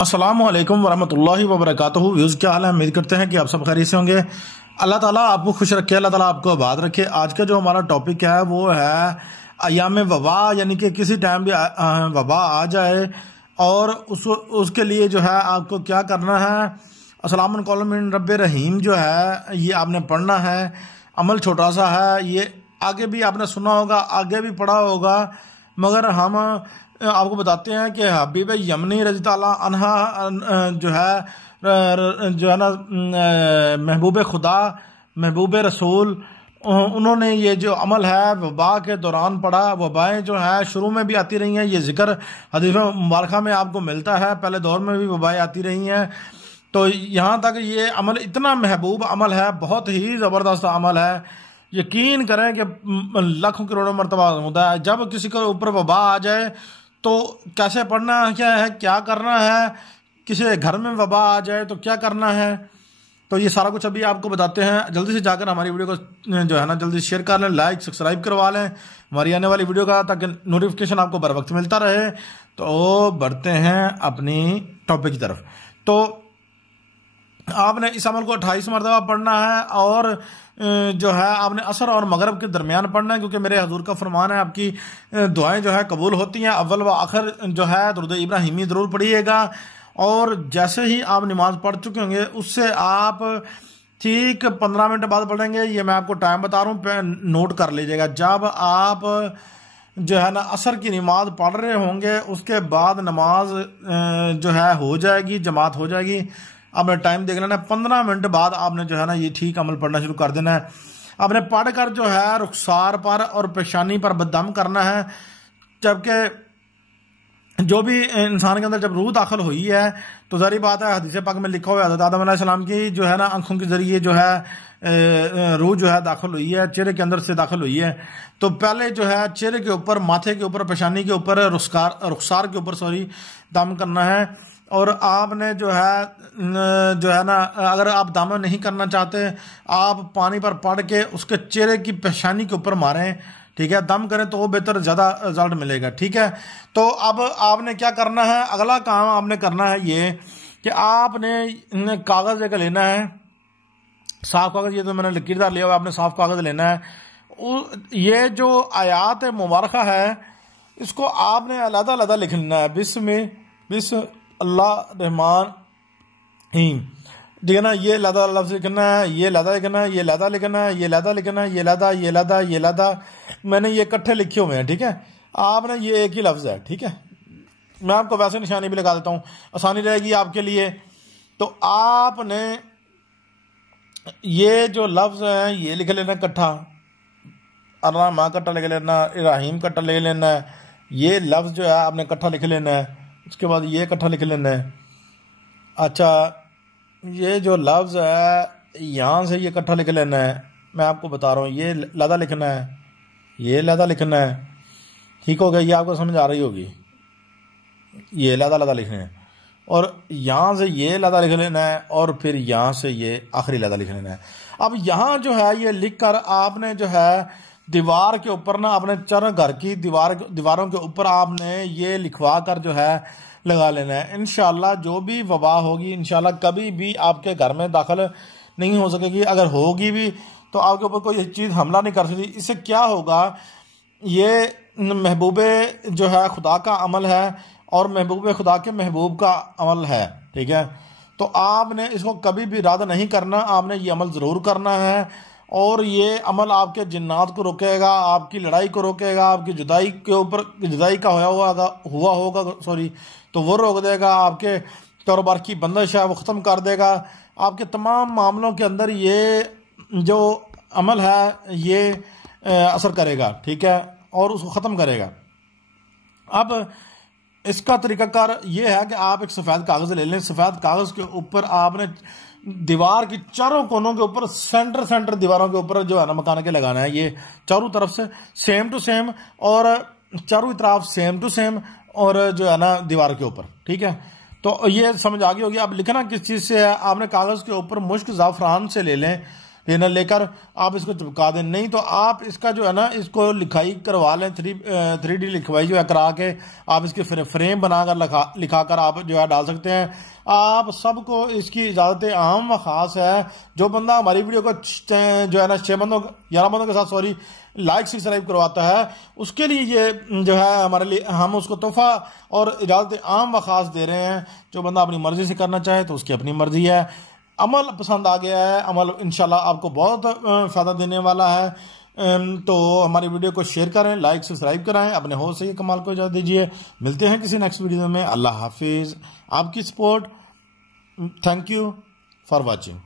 अस्सलामु अलैकुम वरहमतुल्लाहि वबरकातुहू। व्यूज़ क्या हाल है? उम्मीद करते हैं कि आप सब खैरियत से होंगे। अल्लाह ताला आपको खुश रखे, अल्लाह ताला आपको आबाद रखे। आज का जो हमारा टॉपिक है वो है अयाम वबा, यानी कि किसी टाइम भी वबा आ जाए और उसके लिए जो है आपको क्या करना है। अस्सलामुन कौलुम मिन रब्बिर रहीम जो है ये आपने पढ़ना है। अमल छोटा सा है, ये आगे भी आपने सुना होगा, आगे भी पढ़ा होगा, मगर हम आपको बताते हैं कि हबीब यमनी रज़ी अल्लाह अन्हा जो है ना महबूब खुदा, महबूब रसूल, उन्होंने ये जो अमल है वबा के दौरान पढ़ा। वबाएँ जो है शुरू में भी आती रही हैं, ये जिक्र हदीस मुबारक में आपको मिलता है, पहले दौर में भी वबाएँ आती रही हैं। तो यहाँ तक ये अमल इतना महबूब अमल है, बहुत ही ज़बरदस्त अमल है। यकीन करें कि लाखों करोड़ों मरतबा होता है। जब किसी के ऊपर वबा आ जाए तो कैसे पढ़ना है, क्या करना है, किसी घर में वबा आ जाए तो क्या करना है, तो ये सारा कुछ अभी आपको बताते हैं। जल्दी से जाकर हमारी वीडियो को जो है ना जल्दी शेयर कर लें, लाइक सब्सक्राइब करवा लें हमारी आने वाली वीडियो का, ताकि नोटिफिकेशन आपको बर वक्त मिलता रहे। तो बढ़ते हैं अपनी टॉपिक की तरफ। तो आपने इस अमल को 28 मरतबा पढ़ना है और जो है आपने असर और मगरब के दरमियान पढ़ना है, क्योंकि मेरे हजूर का फरमान है आपकी दुआएं जो है कबूल होती हैं। अव्वल व आखिर जो है दुरूद इब्राहिमी ज़रूर पढ़िएगा, और जैसे ही आप नमाज पढ़ चुके होंगे उससे आप ठीक 15 मिनट बाद पढ़ेंगे। ये मैं आपको टाइम बता रहा हूँ, नोट कर लीजिएगा। जब आप जो है ना असर की नमाज पढ़ रहे होंगे उसके बाद नमाज जो है हो जाएगी, जमात हो जाएगी। आपने टाइम देख लेना है, 15 मिनट बाद आपने जो है ना ये ठीक अमल पढ़ना शुरू कर देना है। आपने पढ़कर जो है रुखसार पर और पेशानी पर बददम करना है। जबकि जो भी इंसान के अंदर जब रूह दाखिल हुई है तो ज़ाहिर बात है, हदीस पाक में लिखा हुआ है हज़रत आदम अलैहिस्सलाम की जो है ना आंखों के जरिए जो है रूह जो है दाखिल हुई है, चेहरे के अंदर से दाखिल हुई है। तो पहले जो है चेहरे के ऊपर, माथे के ऊपर, पेशानी के ऊपर, रुखसार के ऊपर दम करना है। और आपने जो है ना अगर आप दम नहीं करना चाहते, आप पानी पर पड़ के उसके चेहरे की पेशानी के ऊपर मारें, ठीक है, दम करें तो वो बेहतर ज़्यादा रिजल्ट मिलेगा, ठीक है। तो अब आपने क्या करना है, अगला काम आपने करना है ये कि आपने कागज़ एक लेना है, साफ कागज़। ये तो मैंने लकीरदार लिया हुआ, आपने साफ कागज़ लेना है। ये जो आयात मुबारक है इसको आपने अलग अलग लिख लेना है। बिस्म अल्लाह रहमान रहीम, ठीक है ना। ये लदा लफ्ज़ लिखना है, ये लदा लिखना है, ये लदा लिखना है, ये लदा लिखना है, ये लदा, ये लदा, ये लदा। मैंने ये इकट्ठे लिखे हुए हैं, ठीक है। आपने ये एक ही लफ्ज़ है, ठीक है। मैं आपको वैसे निशानी भी लगा देता हूँ, आसानी रहेगी आपके लिए। तो आपने ये जो लफ्ज़ है ये लिख लेना इकट्ठा, अल्लाह माँ कट्ठा लिख लेना, इब्राहिम कट्ठा लिख लेना है। ये लफ्ज़ जो है आपने इकट्ठा लिख लेना है। उसके बाद ये इकट्ठा लिख लेना है। अच्छा, ये जो लफ्ज़ है यहाँ से ये इकट्ठा लिख लेना है। मैं आपको बता रहा हूँ, ये लदा लिखना है, ये लदा लिखना है, ठीक हो गया। ये आपको समझ आ रही होगी, ये लदा लदा लिखना है। और यहाँ से ये लदा लिख लेना है, और फिर यहाँ से ये आखिरी लदा लिख लेना है। अब यहाँ जो है ये लिख कर आपने जो है दीवार के ऊपर ना, अपने चारों घर की दीवारों के ऊपर आपने ये लिखवा कर जो है लगा लेना है। इंशाल्लाह जो भी वबा होगी इंशाल्लाह कभी भी आपके घर में दाखिल नहीं हो सकेगी। अगर होगी भी तो आपके ऊपर कोई चीज़ हमला नहीं कर सकती। इससे क्या होगा, ये महबूबे जो है खुदा का अमल है और महबूब खुदा के महबूब का अमल है, ठीक है। तो आपने इसको कभी भी रद्द नहीं करना, आपने ये अमल ज़रूर करना है। और ये अमल आपके जिन्नात को रोकेगा, आपकी लड़ाई को रोकेगा, आपकी जुदाई के ऊपर जुदाई का हुआ होगा तो वो रोक देगा। आपके कारोबार की बंदिश है वो ख़त्म कर देगा। आपके तमाम मामलों के अंदर ये जो अमल है ये असर करेगा, ठीक है, और उसको ख़त्म करेगा। अब इसका तरीक़ाकार ये है कि आप एक सफ़ेद कागज़ ले लें। सफ़ेद कागज़ के ऊपर आपने दीवार की चारों कोनों के ऊपर, सेंटर दीवारों के ऊपर जो है ना मकान के लगाना है। ये चारों तरफ से सेम टू सेम और चारों तरफ सेम टू सेम और जो है ना दीवार के ऊपर, ठीक है। तो ये समझ आ गई होगी। अब लिखना किस चीज़ से है, आपने कागज़ के ऊपर मुश्क ज़ाफ़रान से ले लें, ट्रेनर लेकर आप इसको चिपका दें। नहीं तो आप इसका जो है ना इसको लिखाई करवा लें, 3D लिखवाई जो है करा के आप इसके फ्रेम बनाकर लिखाकर आप जो है डाल सकते हैं। आप सबको इसकी इजाज़त आम व ख़ास है। जो बंदा हमारी वीडियो को जो है ना 11 बंदों के साथ लाइक सब्सक्राइब करवाता है, उसके लिए ये जो है हमारे लिए हम उसको तोहफा और इजाज़त आम व ख़ास दे रहे हैं। जो बंदा अपनी मर्ज़ी से करना चाहे तो उसकी अपनी मर्ज़ी है। अमल पसंद आ गया है, अमल इंशाल्लाह आपको बहुत फ़ायदा देने वाला है। तो हमारी वीडियो को शेयर करें, लाइक सब्सक्राइब कराएं, अपने होश से ये कमाल को इजाज़त दीजिए। मिलते हैं किसी नेक्स्ट वीडियो में। अल्लाह हाफिज़। आपकी support, thank you for watching.